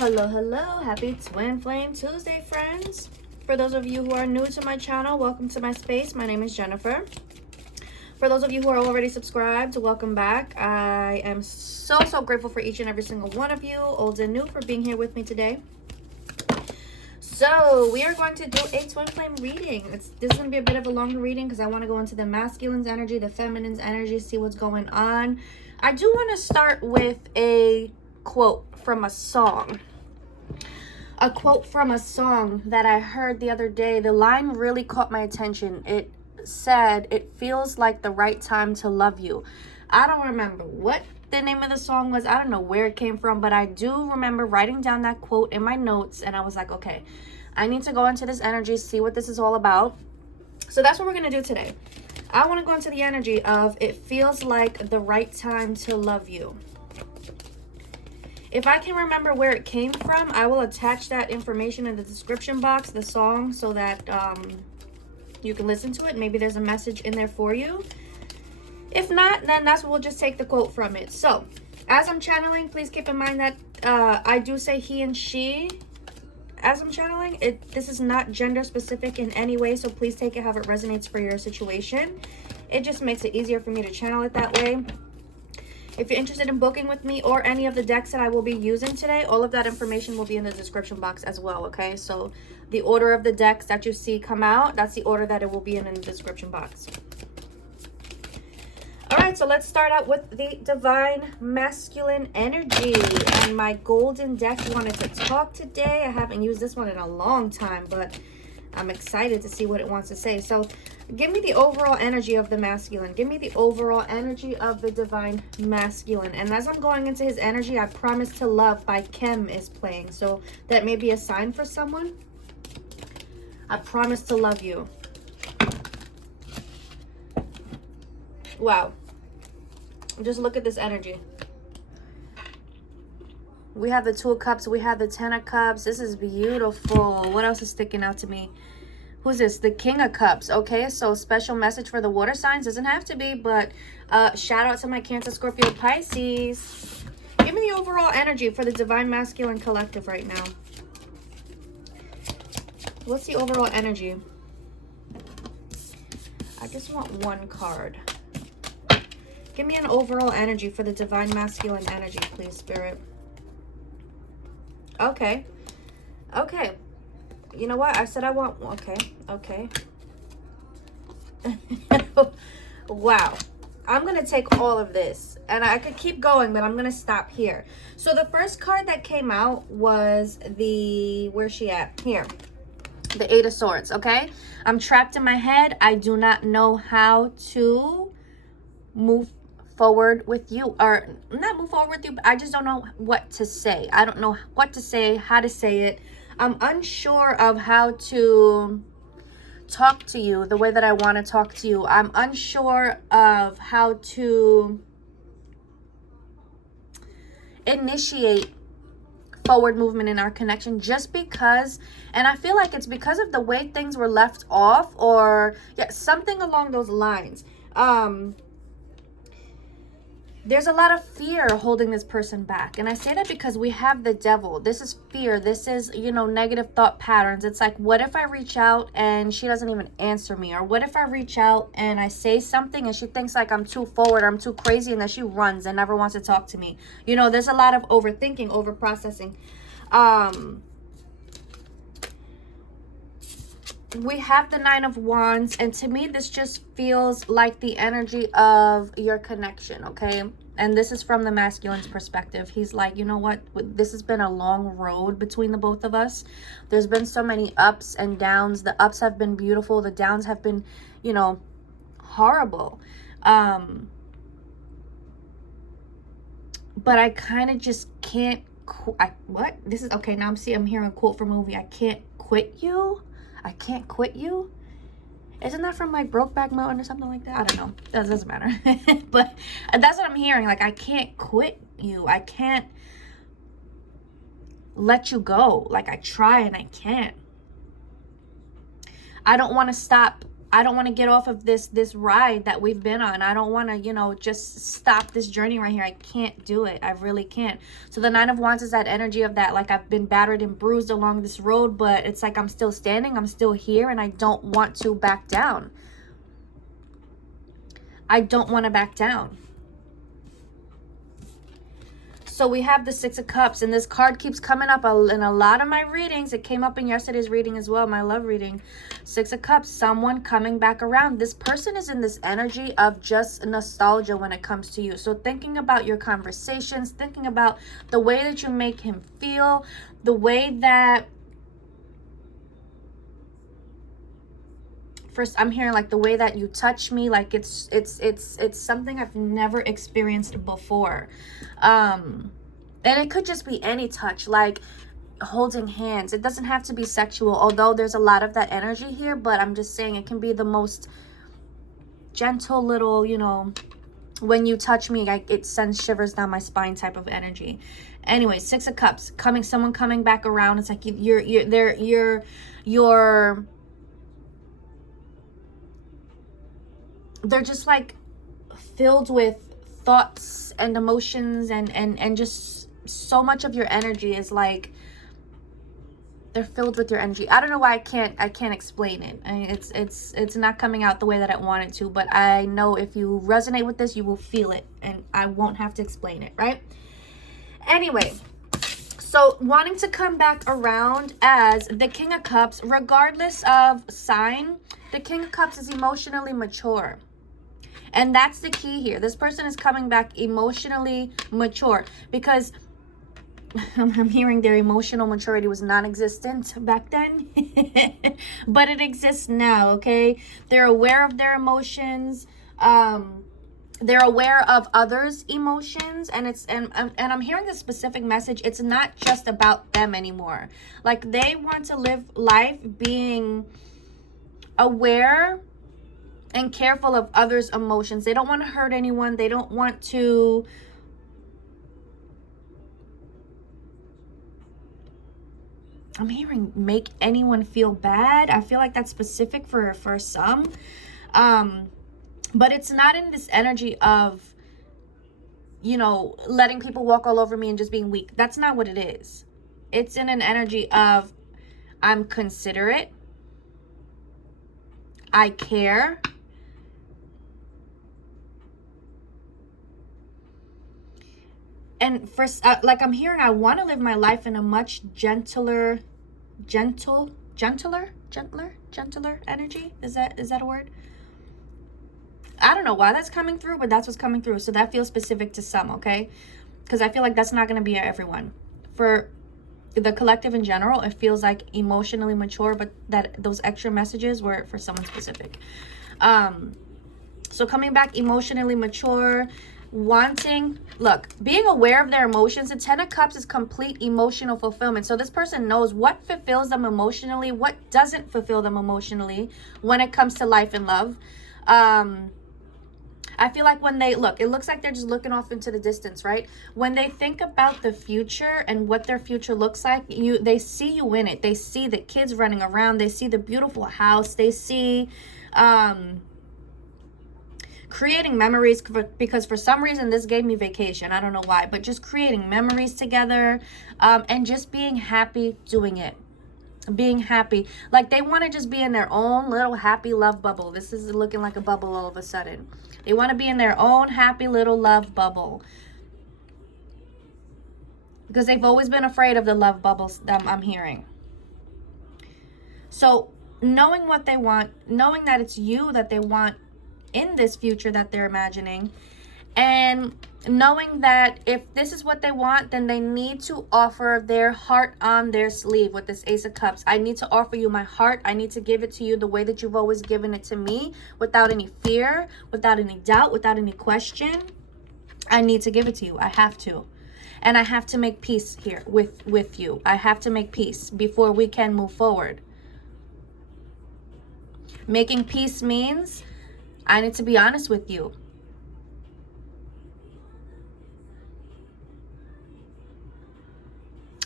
Hello, happy Twin Flame Tuesday, friends. For those of you who are new to my channel, welcome to my space. My name is Jenifer. For those of you who are already subscribed, welcome back. I am so grateful for each and every single one of you, old and new, for being here with me today. So we are going to do a twin flame reading. This is going to be a bit of a longer reading because I want to go into the masculine's energy, the feminine's energy, see what's going on. I do want to start with a quote from a song. A quote from a song that I heard the other day. The line really caught my attention. It said, "It feels like the right time to love you." I don't remember what the name of the song was. I don't know where it came from, but I do remember writing down that quote in my notes, and I was like, okay, I need to go into this energy, see what this is all about. So that's what we're going to do today. I want to go into the energy of it feels like the right time to love you. If I can remember where it came from, I will attach that information in the description box, the song, so that you can listen to it. Maybe there's a message in there for you. If not, then we'll just take the quote from it. So, as I'm channeling, please keep in mind that I do say he and she as I'm channeling. This is not gender specific in any way, so please take it how it resonates for your situation. It just makes it easier for me to channel it that way. If you're interested in booking with me or any of the decks that I will be using today, all of that information will be in the description box as well, okay? So the order of the decks that you see come out, that's the order that it will be in the description box. All right, so let's start out with the divine masculine energy. And my golden deck wanted to talk today. I haven't used this one in a long time, but I'm excited to see what it wants to say. So give me the overall energy of the masculine. Give me the overall energy of the divine masculine. And as I'm going into his energy, I Promise to Love by Kem is playing. So that may be a sign for someone. I promise to love you. Wow. Just look at this energy. We have the Two of Cups. We have the Ten of Cups. This is beautiful. What else is sticking out to me? Who's this? The King of Cups. Okay, so special message for the water signs. Doesn't have to be, but shout out to my Cancer, Scorpio, Pisces. Give me the overall energy for the divine masculine collective right now. What's the overall energy? I just want one card. Give me an overall energy for the divine masculine energy, please, Spirit. Okay. Okay. You know what? I said I want... Okay. Wow. I'm going to take all of this. And I could keep going, but I'm going to stop here. So the first card that came out was the... Where's she at? Here. The Eight of Swords, okay? I'm trapped in my head. I do not know how to move forward with you, or not move forward with you, but I just don't know what to say. I don't know what to say, how to say it. I'm unsure of how to talk to you the way that I want to talk to you. I'm unsure of how to initiate forward movement in our connection, just because, and I feel like it's because of the way things were left off, or yeah, something along those lines. There's a lot of fear holding this person back. And I say that because we have the devil. This is fear. This is, you know, negative thought patterns. It's like, what if I reach out and she doesn't even answer me? Or what if I reach out and I say something and she thinks like I'm too forward, or I'm too crazy, and then she runs and never wants to talk to me? You know, there's a lot of overthinking, over processing. We have the Nine of Wands, and to me this just feels like the energy of your connection, okay? And this is from the masculine's perspective. He's like, you know what, this has been a long road between the both of us. There's been so many ups and downs. The ups have been beautiful, the downs have been, you know, horrible. But I kind of just can't what this is. Okay, now I'm hearing a quote from a movie. I can't quit you. I can't quit you. Isn't that from like Brokeback Mountain or something like that? I don't know. That doesn't matter. But that's what I'm hearing. Like, I can't quit you. I can't let you go. Like, I try and I can't. I don't want to stop I don't want to get off of this ride that we've been on. I don't want to, you know, just stop this journey right here. I can't do it. I really can't. So the Nine of Wands is that energy of that, like, I've been battered and bruised along this road, but it's like I'm still standing, I'm still here, and I don't want to back down. I don't want to back down. So we have the Six of Cups, and this card keeps coming up in a lot of my readings. It came up in yesterday's reading as well, my love reading. Six of Cups, someone coming back around. This person is in this energy of just nostalgia when it comes to you. So thinking about your conversations, thinking about the way that you make him feel, the way that... First, I'm hearing like the way that you touch me, like it's something I've never experienced before. And it could just be any touch, like holding hands. It doesn't have to be sexual, although there's a lot of that energy here, but I'm just saying it can be the most gentle little, you know, when you touch me, it sends shivers down my spine type of energy. Anyway, Six of Cups, someone coming back around. It's like they're just like filled with thoughts and emotions and just so much of your energy is like they're filled with your energy. I don't know why I can't explain it. I mean, it's not coming out the way that I want it to, but I know if you resonate with this, you will feel it, and I won't have to explain it, right? Anyway, so wanting to come back around as the King of Cups, regardless of sign, the King of Cups is emotionally mature. And that's the key here. This person is coming back emotionally mature because I'm hearing their emotional maturity was non-existent back then, but it exists now, okay? They're aware of their emotions. They're aware of others' emotions, and I'm hearing this specific message. It's not just about them anymore. Like, they want to live life being aware and careful of others' emotions. They don't want to hurt anyone. They don't want to I'm hearing make anyone feel bad. I feel like that's specific for some. But it's not in this energy of, you know, letting people walk all over me and just being weak. That's not what it is. It's in an energy of I'm considerate. I care. And first, like I'm hearing, I want to live my life in a much gentler energy. Is that a word? I don't know why that's coming through, but that's what's coming through. So that feels specific to some, okay? Because I feel like that's not going to be everyone. For the collective in general, it feels like emotionally mature, but that those extra messages were for someone specific. So coming back emotionally mature, wanting, look, being aware of their emotions. The Ten of Cups is complete emotional fulfillment. So this person knows what fulfills them emotionally, what doesn't fulfill them emotionally when it comes to life and love. I feel like when they look, it looks like they're just looking off into the distance, right? When they think about the future and what their future looks like, they see you in it. They see the kids running around. They see the beautiful house. They see creating memories, because for some reason this gave me vacation. I don't know why, but just creating memories together, and just being happy doing it. Being happy, like they want to just be in their own little happy love bubble. This is looking like a bubble all of a sudden. They want to be in their own happy little love bubble, because they've always been afraid of the love bubbles that I'm hearing. So knowing what they want, knowing that it's you that they want in this future that they're imagining, and knowing that if this is what they want, then they need to offer their heart on their sleeve with this Ace of Cups. I need to offer you my heart. I need to give it to you the way that you've always given it to me, without any fear, without any doubt, without any question. I need to give it to you. I have to. And I have to make peace here with you. I have to make peace before we can move forward. Making peace means I need to be honest with you.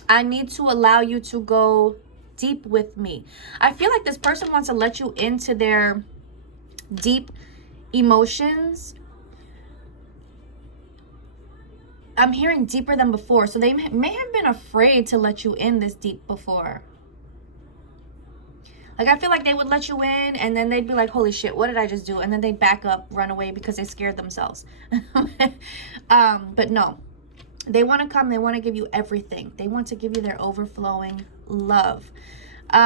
I need to allow you to go deep with me. I feel like this person wants to let you into their deep emotions. I'm hearing deeper than before. So they may have been afraid to let you in this deep before. Like, I feel like they would let you in and then they'd be like, holy shit, what did I just do? And then they'd back up, run away because they scared themselves. But no, they want to come. They want to give you everything. They want to give you their overflowing love. But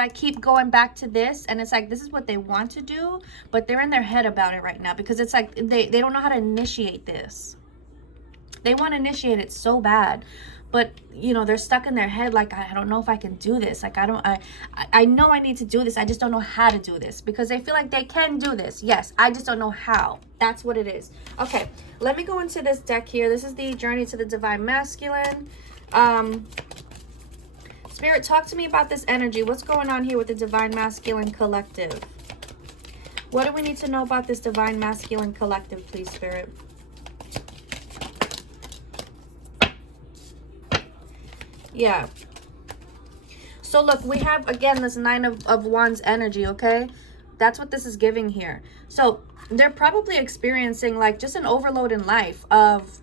I keep going back to this, and it's like, this is what they want to do, but they're in their head about it right now because it's like they don't know how to initiate this. They want to initiate it so bad, but you know, they're stuck in their head like, I don't know if I can do this. Like, I know I need to do this. I just don't know how to do this, because they feel like they can do this. Yes, I just don't know how. That's what it is. Okay, let me go into this deck here. This is the Journey to the Divine Masculine. Spirit, talk to me about this energy. What's going on here with the Divine Masculine Collective? What do we need to know about this Divine Masculine Collective, please, Spirit? Yeah. So look, we have, again, this Nine of Wands energy, okay? That's what this is giving here. So they're probably experiencing like just an overload in life of,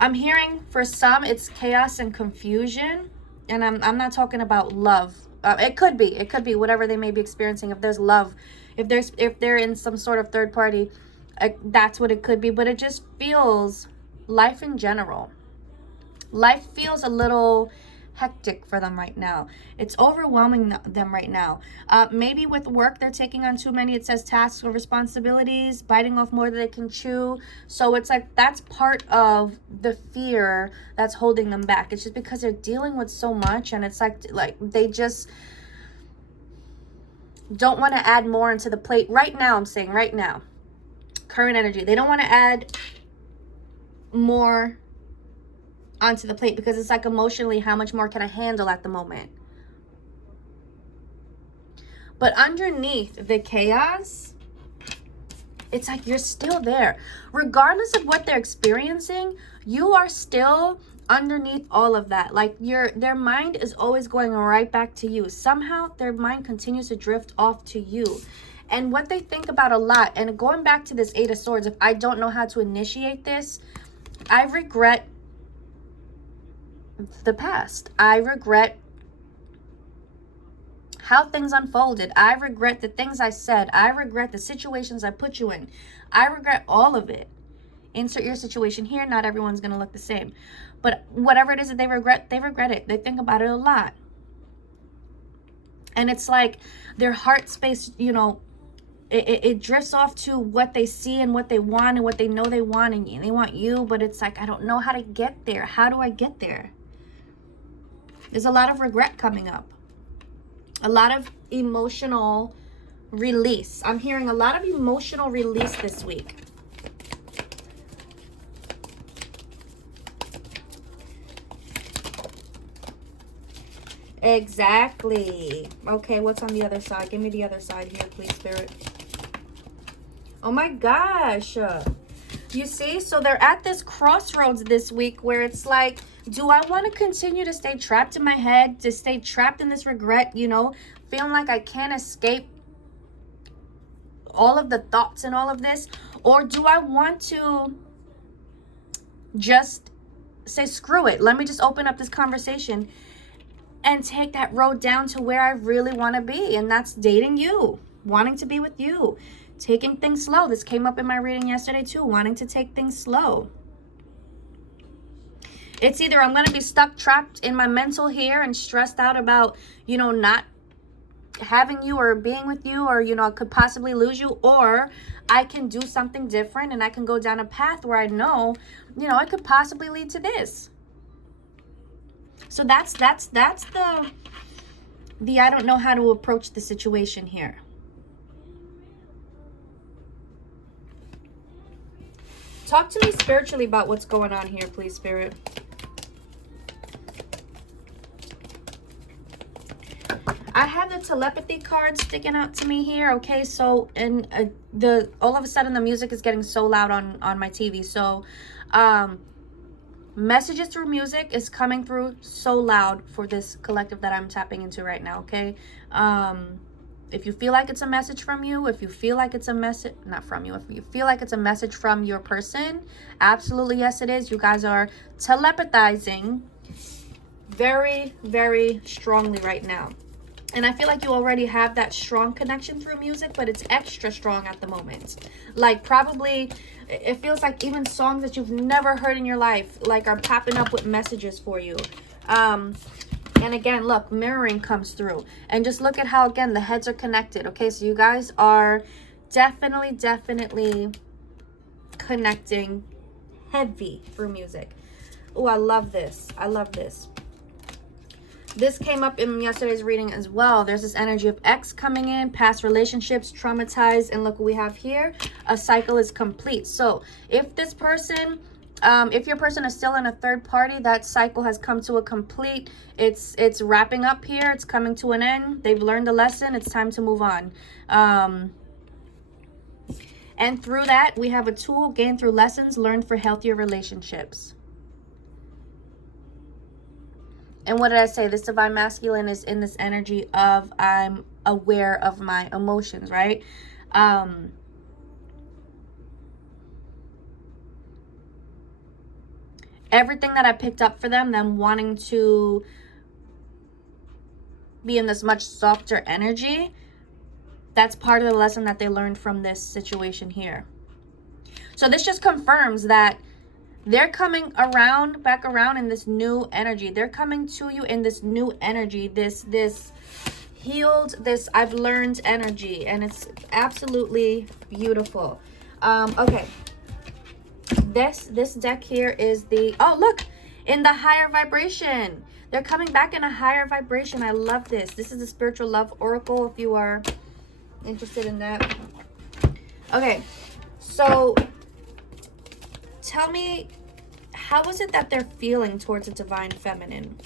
I'm hearing for some it's chaos and confusion, and I'm not talking about love. It could be whatever they may be experiencing. If there's love, if they're in some sort of third party, that's what it could be. But it just feels, life in general, life feels a little hectic for them right now. It's overwhelming them right now. Maybe with work, they're taking on too many, it says, tasks or responsibilities, biting off more than they can chew. So it's like, that's part of the fear that's holding them back. It's just because they're dealing with so much, and it's like they just don't want to add more into the plate right now. I'm saying right now, current energy, they don't want to add more onto the plate, because it's like, emotionally, how much more can I handle at the moment? But underneath the chaos, it's like you're still there. Regardless of what they're experiencing, you are still underneath all of that. Like, their mind is always going right back to you. Somehow their mind continues to drift off to you. And what they think about a lot, and going back to this Eight of Swords, if I don't know how to initiate this, I regret the past. I regret how things unfolded. I regret the things I said. I regret the situations I put you in. I regret all of it. Insert your situation here. Not everyone's going to look the same. But whatever it is that they regret it. They think about it a lot. And it's like their heart space, you know, it drifts off to what they see and what they want and what they know they want. And they want you, but it's like, I don't know how to get there. How do I get there? There's a lot of regret coming up. A lot of emotional release. I'm hearing a lot of emotional release this week. Exactly. Okay, what's on the other side? Give me the other side here, please, Spirit. Oh my gosh. You see, so they're at this crossroads this week where it's like, do I want to continue to stay trapped in my head, to stay trapped in this regret, you know, feeling like I can't escape all of the thoughts and all of this? Or do I want to just say, screw it, let me just open up this conversation and take that road down to where I really want to be? And that's dating you, wanting to be with you, taking things slow. This came up in my reading yesterday too, wanting to take things slow. It's either I'm going to be stuck, trapped in my mental here and stressed out about, you know, not having you or being with you, or, you know, I could possibly lose you, or I can do something different and I can go down a path where I know, you know, it could possibly lead to this. So that's the I don't know how to approach the situation here. Talk to me spiritually about what's going on here, please, Spirit. I have the telepathy card sticking out to me here. Okay, so and all of a sudden the music is getting so loud on my TV. So Messages through music is coming through so loud for this collective that I'm tapping into right now, okay? If you feel like it's a message from you, if you feel like it's a message, not from you, if you feel like it's a message from your person, absolutely yes it is. You guys are telepathizing very, very strongly right now. And I feel like you already have that strong connection through music, but it's extra strong at the moment. Like probably, it feels like even songs that you've never heard in your life, like are popping up with messages for you. And again, look, mirroring comes through. And just look at how, again, the heads are connected. Okay, so you guys are definitely connecting heavy through music. Oh, I love this. I love this. This came up in yesterday's reading as well. There's this energy of X coming in, past relationships, traumatized, and look what we have here. A cycle is complete. So if this person, if your person is still in a third party, that cycle has come to a complete. It's wrapping up here. It's coming to an end. They've learned a lesson. It's time to move on. And through that, we have a tool gained through lessons learned for healthier relationships. And what did I say? This divine masculine is in this energy of I'm aware of my emotions, right? Everything that I picked up for them wanting to be in this much softer energy, that's part of the lesson that they learned from this situation here. So this just confirms that they're coming back around in this new energy. They're coming to you in this new energy, this healed, this I've learned energy, and it's absolutely beautiful. Okay. This deck here is the, oh, look, in the higher vibration. They're coming back in a higher vibration. I love this. This is the Spiritual Love Oracle if you are interested in that. Okay, so tell me, how is it that they're feeling towards a divine feminine?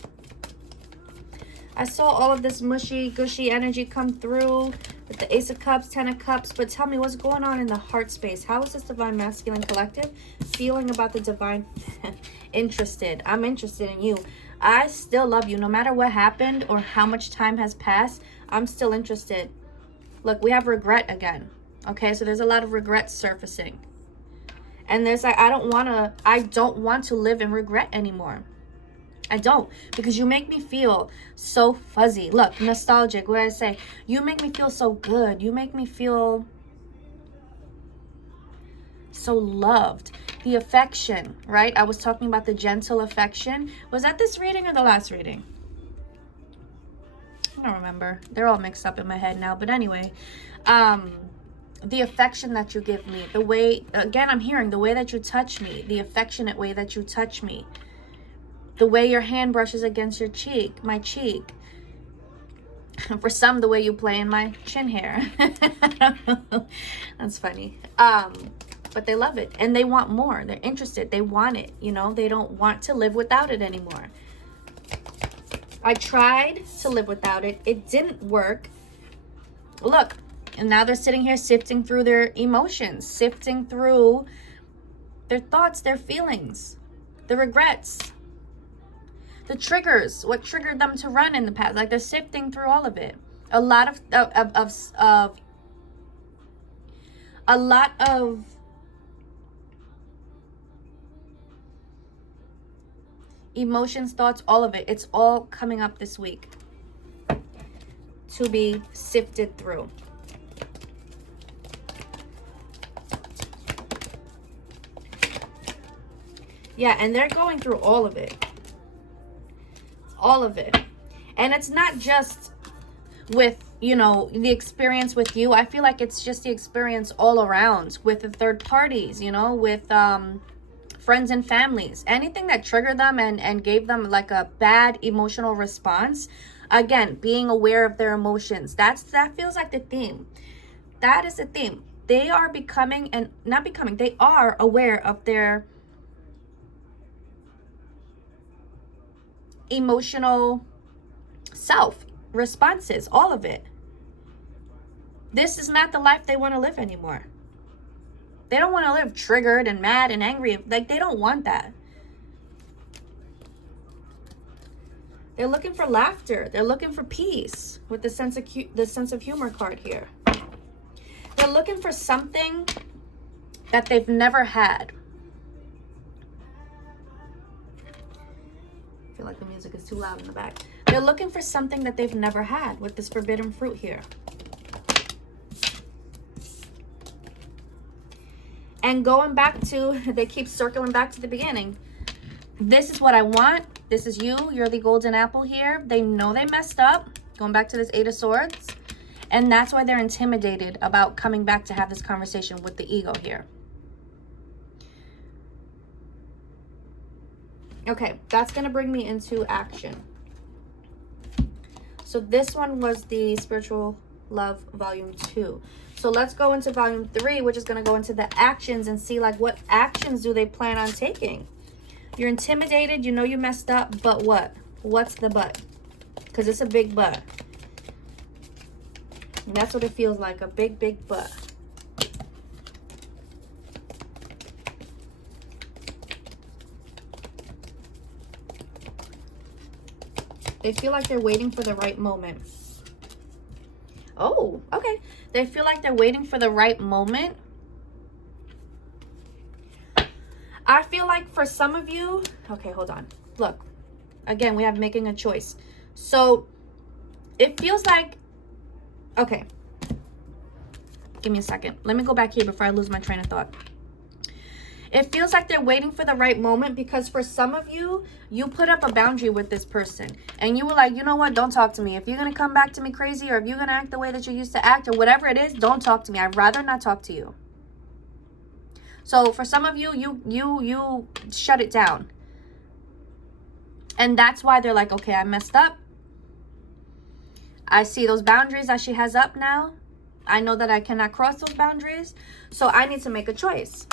I saw all of this mushy, gushy energy come through with the Ace of Cups, Ten of Cups, but tell me what's going on in the heart space. How is this divine masculine collective feeling about the divine? Interested. I'm interested in you. I still love you. No matter what happened or how much time has passed, I'm still interested. Look, we have regret again. Okay, so there's a lot of regret surfacing. And there's like, I don't want to live in regret anymore. I don't, because you make me feel so fuzzy. Look, nostalgic. What did I say? You make me feel so good. You make me feel so loved. The affection, right? I was talking about the gentle affection. Was that this reading or the last reading? I don't remember. They're all mixed up in my head now. But anyway, the affection that you give me, the way, again, I'm hearing the way that you touch me, the affectionate way that you touch me, the way your hand brushes against your cheek, my cheek. For some, the way you play in my chin hair. That's funny. But they love it and they want more. They're interested. They want it. You know, they don't want to live without it anymore. I tried to live without it. It didn't work. Look, and now they're sitting here sifting through their emotions, sifting through their thoughts, their feelings, the regrets, the triggers, what triggered them to run in the past. Like they're sifting through all of it. A lot of emotions, thoughts, all of it. It's all coming up this week to be sifted through. Yeah, and they're going through all of it. All of it. And it's not just with, you know, the experience with you. I feel like it's just the experience all around with the third parties, you know, with friends and families. Anything that triggered them and gave them like a bad emotional response. Again, being aware of their emotions. That feels like the theme. That is the theme. They are becoming, and not becoming, they are aware of their emotional self responses, all of it. This is not the life they want to live anymore. They don't want to live triggered and mad and angry. Like, they don't want that. They're looking for laughter. They're looking for peace with the sense of humor card here. They're looking for something that they've never had. I feel like the music is too loud in the back. They're looking for something that they've never had with this forbidden fruit here. And going back to, they keep circling back to the beginning. This is what I want. This is you. You're the golden apple here. They know they messed up. Going back to this Eight of Swords. And that's why they're intimidated about coming back to have this conversation with the ego here. Okay, that's going to bring me into action. So this one was the Spiritual Love Volume 2. So let's go into Volume 3, which is going to go into the actions and see, like, what actions do they plan on taking? You're intimidated. You know you messed up, but what? What's the but? Because it's a big but. And that's what it feels like, a big, big but. They feel like they're waiting for the right moment. Oh, okay. They feel like they're waiting for the right moment. I feel like for some of you, okay, hold on. Look, again, we have making a choice. So it feels like, okay, give me a second. Let me go back here before I lose my train of thought. It feels like they're waiting for the right moment because for some of you, you put up a boundary with this person and you were like, you know what? Don't talk to me. If you're going to come back to me crazy or if you're going to act the way that you used to act or whatever it is, don't talk to me. I'd rather not talk to you. So for some of you, you shut it down. And that's why they're like, okay, I messed up. I see those boundaries that she has up now. I know that I cannot cross those boundaries. So I need to make a choice.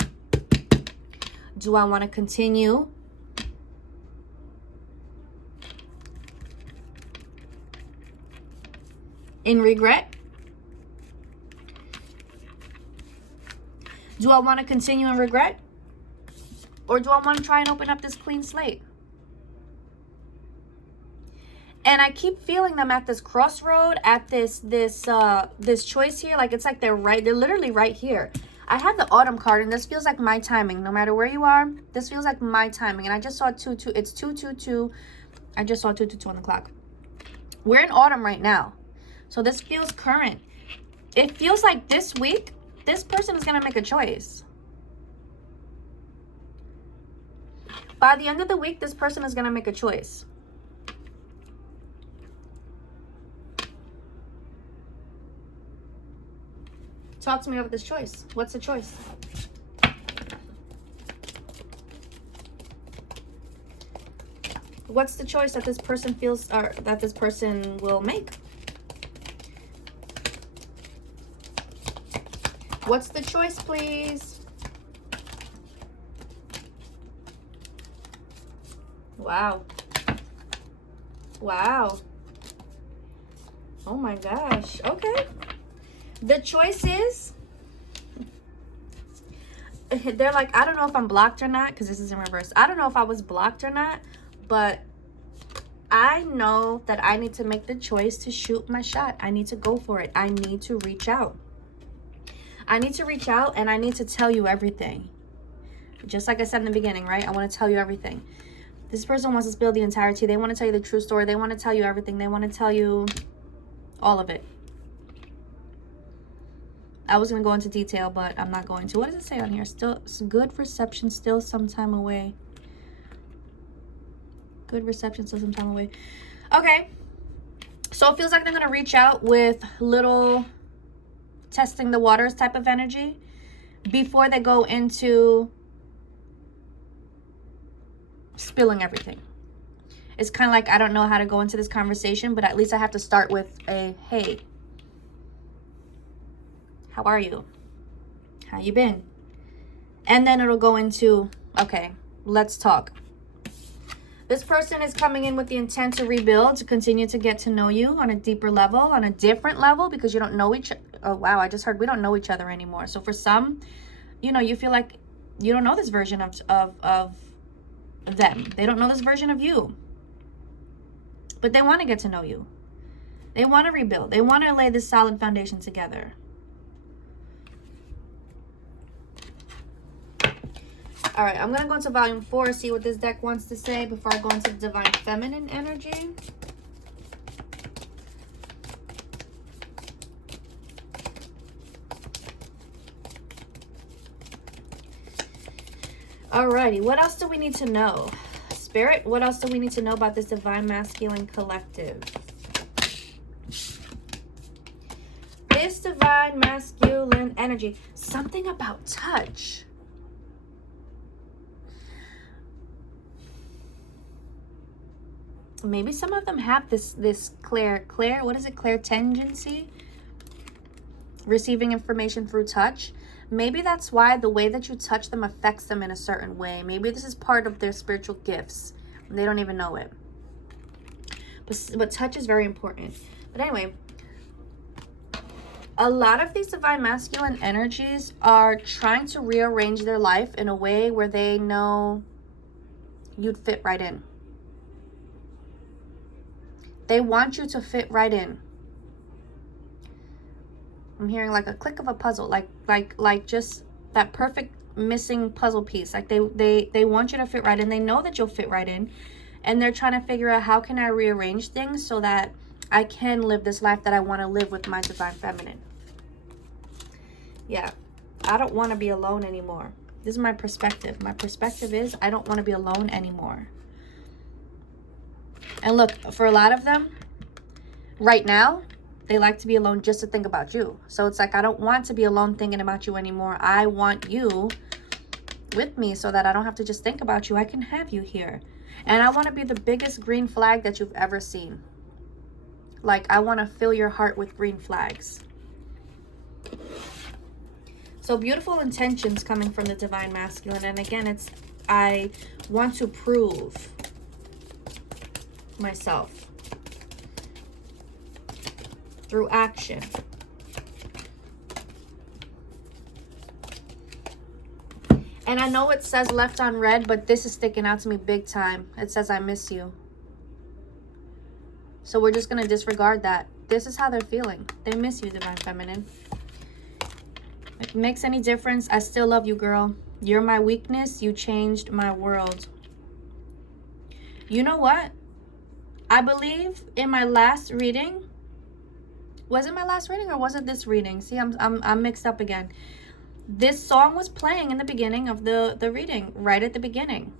Do I want to continue in regret? Do I want to continue in regret? Or do I want to try and open up this clean slate? And I keep feeling them at this crossroad, at this choice here. Like, it's like they're literally right here. I have the autumn card, and this feels like my timing. No matter where you are, this feels like my timing. And I just saw 2-2. It's 2-2-2. I just saw 2-2-2 on the clock. We're in autumn right now. So this feels current. It feels like this week, this person is going to make a choice. By the end of the week, this person is going to make a choice. Talk to me about this choice. What's the choice? What's the choice that this person feels, or that this person will make? What's the choice, please? Wow. Wow. Oh my gosh. Okay. The choice is, they're like, I don't know if I'm blocked or not, because this is in reverse. I don't know if I was blocked or not, but I know that I need to make the choice to shoot my shot. I need to go for it. I need to reach out. I need to reach out, and I need to tell you everything. Just like I said in the beginning, right? I want to tell you everything. This person wants to spill the entirety. They want to tell you the true story. They want to tell you everything. They want to tell you all of it. I was going to go into detail, but I'm not going to. What does it say on here? Still, good reception, still some time away. Good reception, still some time away. Okay. So it feels like they're going to reach out with little testing the waters type of energy before they go into spilling everything. It's kind of like, I don't know how to go into this conversation, but at least I have to start with a, hey, how are you? How you been? And then it'll go into, okay, let's talk. This person is coming in with the intent to rebuild, to continue to get to know you on a deeper level, on a different level, because you don't know each other. Oh, wow, I just heard we don't know each other anymore. So for some, you know, you feel like you don't know this version of them. They don't know this version of you. but they want to get to know you. They want to rebuild. They want to lay this solid foundation together. All right, I'm going to go into volume 4, see what this deck wants to say before I go into the divine feminine energy. Alrighty, what else do we need to know? Spirit, what else do we need to know about this divine masculine collective? This divine masculine energy, something about touch. Maybe some of them have this clairtendency, receiving information through touch. Maybe that's why the way that you touch them affects them in a certain way. Maybe this is part of their spiritual gifts. They don't even know it. But touch is very important. But anyway, a lot of these divine masculine energies are trying to rearrange their life in a way where they know you'd fit right in. They want you to fit right in. I'm hearing like a click of a puzzle, like just that perfect missing puzzle piece. Like they want you to fit right in. They know that you'll fit right in, and they're trying to figure out, how can I rearrange things so that I can live this life that I want to live with my divine feminine. Yeah, I don't want to be alone anymore. This is my perspective. My perspective is I don't want to be alone anymore. And look, for a lot of them, right now, they like to be alone just to think about you. So it's like, I don't want to be alone thinking about you anymore. I want you with me so that I don't have to just think about you. I can have you here. And I want to be the biggest green flag that you've ever seen. Like, I want to fill your heart with green flags. So beautiful intentions coming from the divine masculine. And again, it's, I want to prove myself through action. And I know it says left on red, but this is sticking out to me big time. It says, I miss you. So we're just going to disregard that. This is how they're feeling. They miss you, divine feminine. If it makes any difference, I still love you, girl. You're my weakness. You changed my world. You know what? I believe in my last reading, was it my last reading or was it this reading? See, I'm mixed up again. This song was playing in the beginning of the reading, right at the beginning.